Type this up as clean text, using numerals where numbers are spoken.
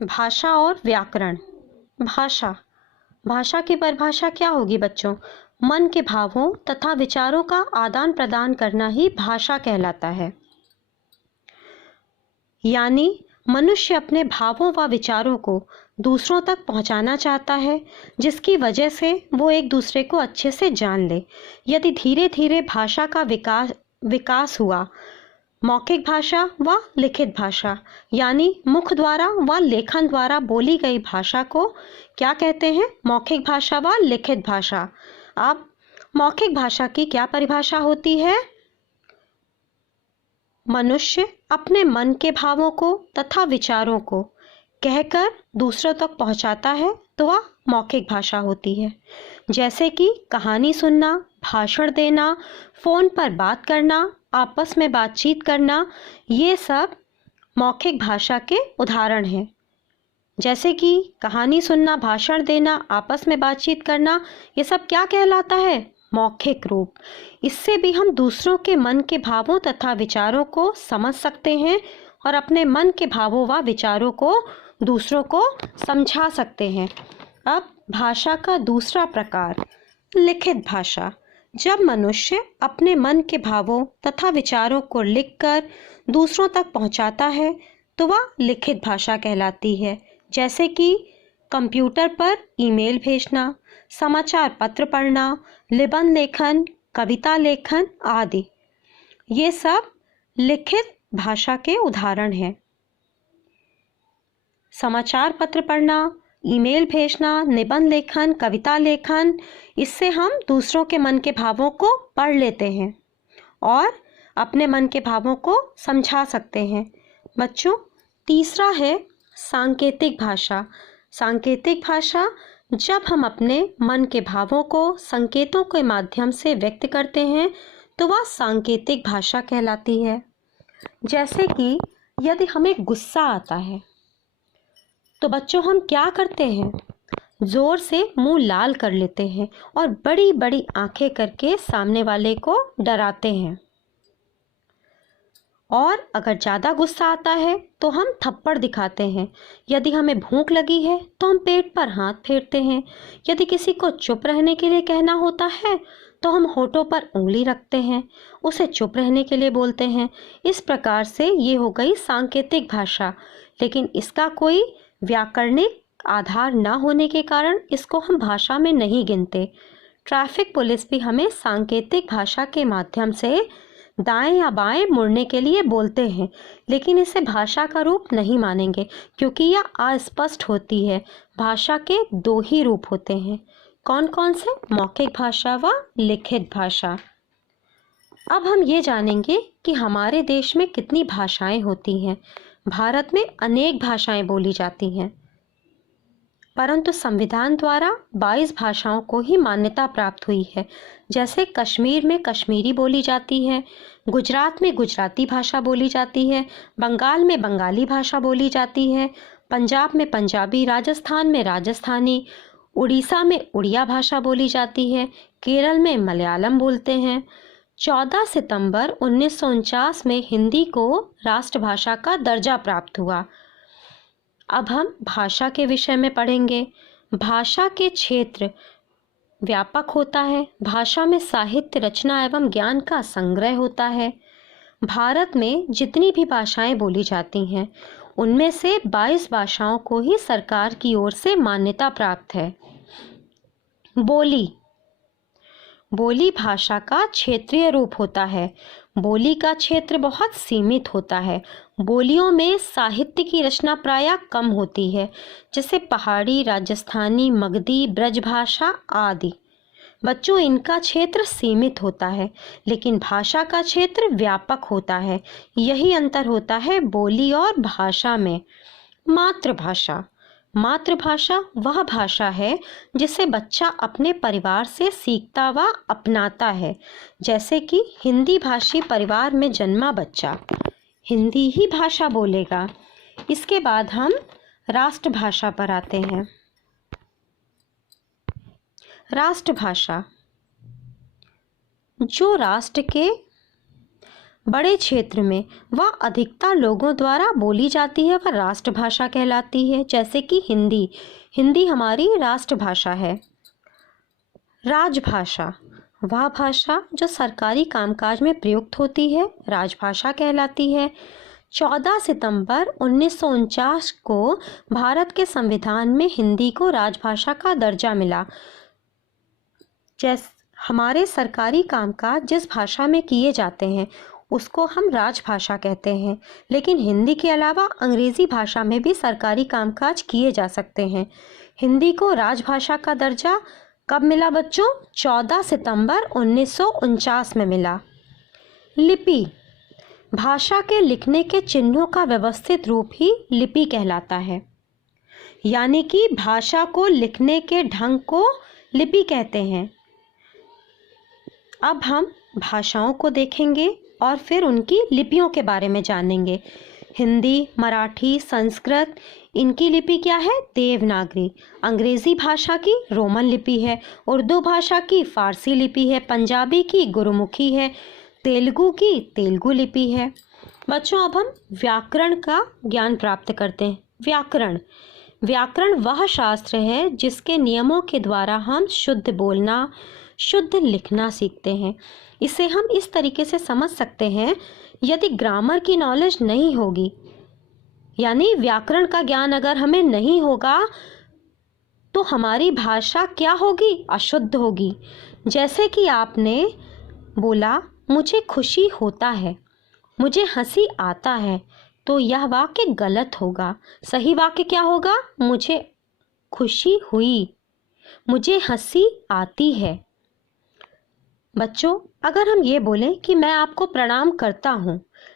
भाषा और व्याकरण। भाषा भाषा की परिभाषा क्या होगी बच्चों? मन के भावों तथा विचारों का आदान प्रदान करना ही भाषा कहलाता है। यानी मनुष्य अपने भावों व विचारों को दूसरों तक पहुंचाना चाहता है, जिसकी वजह से वो एक दूसरे को अच्छे से जान ले। यदि धीरे धीरे भाषा का विकास हुआ, मौखिक भाषा व लिखित भाषा, यानी मुख द्वारा व लेखन द्वारा बोली गई भाषा को क्या कहते हैं? मौखिक भाषा व लिखित भाषा। अब मौखिक भाषा की क्या परिभाषा होती है? मनुष्य अपने मन के भावों को तथा विचारों को कहकर दूसरों तक पहुंचाता है तो वह मौखिक भाषा होती है। जैसे कि कहानी सुनना, भाषण देना, फोन पर बात करना, आपस में बातचीत करना, ये सब मौखिक भाषा के उदाहरण हैं। जैसे कि कहानी सुनना, भाषण देना, आपस में बातचीत करना, ये सब क्या कहलाता है? मौखिक रूप। इससे भी हम दूसरों के मन के भावों तथा विचारों को समझ सकते हैं और अपने मन के भावों व विचारों को दूसरों को समझा सकते हैं। अब भाषा का दूसरा प्रकार, लिखित भाषा। जब मनुष्य अपने मन के भावों तथा विचारों को लिखकर दूसरों तक पहुंचाता है तो वह लिखित भाषा कहलाती है। जैसे कि कंप्यूटर पर ईमेल भेजना, समाचार पत्र पढ़ना, निबंध लेखन, कविता लेखन आदि, ये सब लिखित भाषा के उदाहरण हैं। समाचार पत्र पढ़ना, ईमेल भेजना, निबंध लेखन, कविता लेखन, इससे हम दूसरों के मन के भावों को पढ़ लेते हैं और अपने मन के भावों को समझा सकते हैं। बच्चों, तीसरा है सांकेतिक भाषा। सांकेतिक भाषा, जब हम अपने मन के भावों को संकेतों के माध्यम से व्यक्त करते हैं तो वह सांकेतिक भाषा कहलाती है। जैसे कि यदि हमें गुस्सा आता है तो बच्चों हम क्या करते हैं? जोर से मुंह लाल कर लेते हैं और बड़ी बड़ी आंखें करके सामने वाले को डराते हैं। और अगर ज़्यादा गुस्सा आता है तो हम थप्पड़ दिखाते हैं। यदि हमें भूख लगी है तो हम पेट पर हाथ फेरते हैं। यदि किसी को चुप रहने के लिए कहना होता है तो हम होठों पर उंगली रखते हैं, उसे चुप रहने के लिए बोलते हैं। इस प्रकार से ये हो गई सांकेतिक भाषा, लेकिन इसका कोई व्याकरणिक आधार न होने के कारण इसको हम भाषा में नहीं गिनते। ट्रैफिक पुलिस भी हमें सांकेतिक भाषा के माध्यम से दाएं या बाएं मुड़ने के लिए बोलते हैं, लेकिन इसे भाषा का रूप नहीं मानेंगे क्योंकि यह अस्पष्ट होती है। भाषा के दो ही रूप होते हैं। कौन कौन से? मौखिक भाषा व लिखित भाषा। अब हम ये जानेंगे कि हमारे देश में कितनी भाषाएं होती हैं। भारत में अनेक भाषाएं बोली जाती हैं, परंतु संविधान द्वारा 22 भाषाओं को ही मान्यता प्राप्त हुई है। जैसे कश्मीर में कश्मीरी बोली जाती है, गुजरात में गुजराती भाषा बोली जाती है, बंगाल में बंगाली भाषा बोली जाती है, पंजाब में पंजाबी, राजस्थान में राजस्थानी, उड़ीसा में उड़िया भाषा बोली जाती है, केरल में मलयालम बोलते हैं। 14 सितंबर 1949 में हिंदी को राष्ट्रभाषा का दर्जा प्राप्त हुआ। अब हम भाषा के विषय में पढ़ेंगे। भाषा के क्षेत्र व्यापक होता है। भाषा में साहित्य, रचना एवं ज्ञान का संग्रह होता है। भारत में जितनी भी भाषाएं बोली जाती हैं उनमें से 22 भाषाओं को ही सरकार की ओर से मान्यता प्राप्त है। बोली भाषा का क्षेत्रीय रूप होता है। बोली का क्षेत्र बहुत सीमित होता है। बोलियों में साहित्य की रचना प्रायः कम होती है, जैसे पहाड़ी, राजस्थानी, मगधी, ब्रजभाषा आदि। बच्चों, इनका क्षेत्र सीमित होता है, लेकिन भाषा का क्षेत्र व्यापक होता है। यही अंतर होता है बोली और भाषा में। मातृभाषा वह भाषा है जिसे बच्चा अपने परिवार से सीखता व अपनाता है। जैसे कि हिंदी भाषी परिवार में जन्मा बच्चा हिंदी ही भाषा बोलेगा। इसके बाद हम राष्ट्रभाषा पर आते हैं। राष्ट्रभाषा, जो राष्ट्र के बड़े क्षेत्र में वह अधिकतर लोगों द्वारा बोली जाती है, वह राष्ट्रभाषा कहलाती है। जैसे कि हिंदी, हिंदी हमारी राष्ट्रभाषा है। राजभाषा, वह भाषा जो सरकारी कामकाज में प्रयुक्त होती है, राजभाषा कहलाती है। 14 सितंबर 1949 को भारत के संविधान में हिंदी को राजभाषा का दर्जा मिला। जैसे हमारे सरकारी कामकाज जिस भाषा में किए जाते हैं उसको हम राजभाषा कहते हैं, लेकिन हिंदी के अलावा अंग्रेजी भाषा में भी सरकारी कामकाज किए जा सकते हैं। हिंदी को राजभाषा का दर्जा कब मिला बच्चों? 14 सितंबर 1949 में मिला। लिपि, भाषा के लिखने के चिन्हों का व्यवस्थित रूप ही लिपि कहलाता है, यानी कि भाषा को लिखने के ढंग को लिपि कहते हैं। अब हम भाषाओं को देखेंगे और फिर उनकी लिपियों के बारे में जानेंगे। हिंदी, मराठी, संस्कृत, इनकी लिपि क्या है? देवनागरी। अंग्रेजी भाषा की रोमन लिपि है। उर्दू भाषा की फारसी लिपि है। पंजाबी की गुरुमुखी है। तेलुगु की तेलुगु लिपि है। बच्चों, अब हम व्याकरण का ज्ञान प्राप्त करते हैं। व्याकरण, व्याकरण वह शास्त्र है जिसके नियमों के द्वारा हम शुद्ध बोलना, शुद्ध लिखना सीखते हैं। इसे हम इस तरीके से समझ सकते हैं, यदि ग्रामर की नॉलेज नहीं होगी, यानी व्याकरण का ज्ञान अगर हमें नहीं होगा तो हमारी भाषा क्या होगी? अशुद्ध होगी। जैसे कि आपने बोला मुझे खुशी होता है, मुझे हंसी आता है, तो यह वाक्य गलत होगा। सही वाक्य क्या होगा? मुझे खुशी हुई, मुझे हंसी आती है। बच्चों, अगर हम ये बोलें कि मैं आपको प्रणाम करता हूँ,